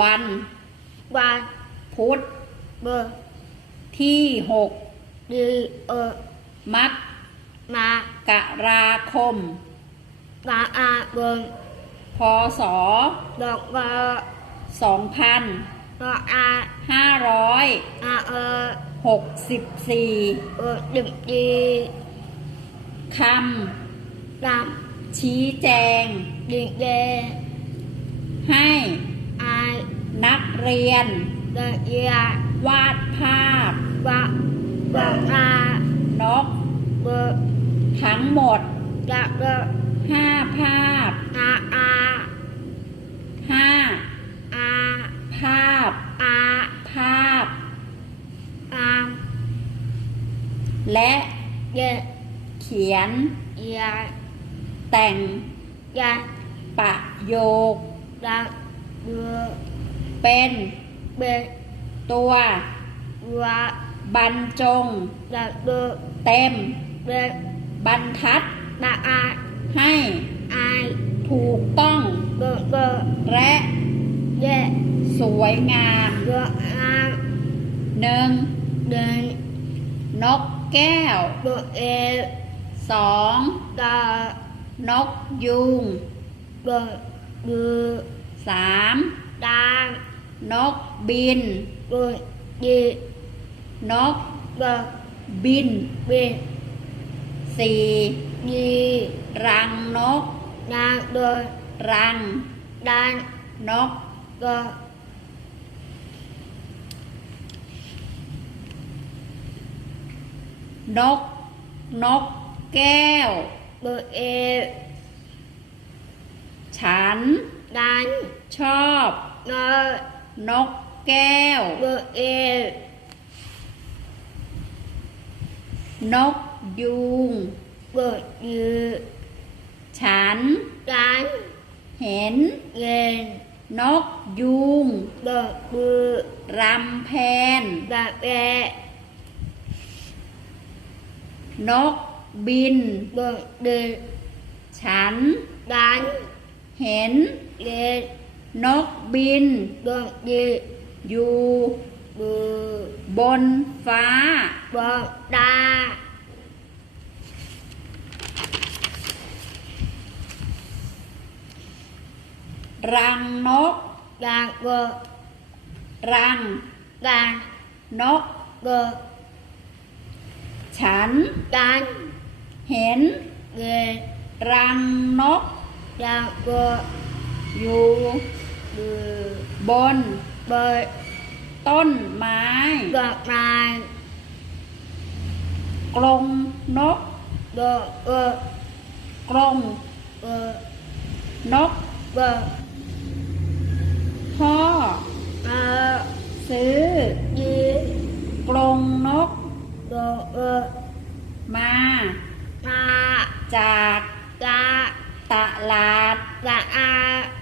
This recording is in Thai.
วัน วันพุธเบอร์ที่หกดีเออมมากราคมบาอาเบิงพศดอกบาสองพันดอกอาห้าร้อยอาเออหกสิบสี่เออดิบดีคดำชี้แจงำดีเดให้อายนัก เรียนเดเยียวาดภาพบาบาอานก เบอร์ทั้งหมดดาเบอร์ห้าภาพอาอาห้าอาภาพ อาภาพ อามและเดเขียนยาแต่งยาประโยคดาเบอร์ เป็นเบอร์ตัววาบรรจงดาเบอร์เต็มเบอร์บรรทัดดาอาให้อายถูกต้องเบอร์เบอร์และเดสวยงามเบอร์อามหนึ่งเดินนกแก้วเบอร์เอสองดานกยุงเบอร์เบอร์สามดาน นกบินเบอร์ดีนกเบอร์บินเบอร์สี่ดีรังนก นางเดินรังดานนกเบอร์นกนกแก้ว เบอร์เอฉันดานชอบนอนกแก้วเบอร์เอนกยูง เบอร์ยืฉันดานเห็นเงินนกยูง เบอร์บือรำแพนดาเบนกบิน เบอร์เดินฉันดานเห็นเงิน นกบินเบอร์ยือยู่บือบนฟ้าเบอร์ดารังนกดาเบอร์รังดานนกเบอร์ฉันดานเห็นเงินรังนกดาเบ อร์อยู่บือบนเบอร์ต้นไม้ดอกไม้กรงนกเบอร์เออกรงเบอร์นกเบอร์พ่อเออซื้อยืกรงนกเบอร์เออมามาจากดาตลาดดาอาน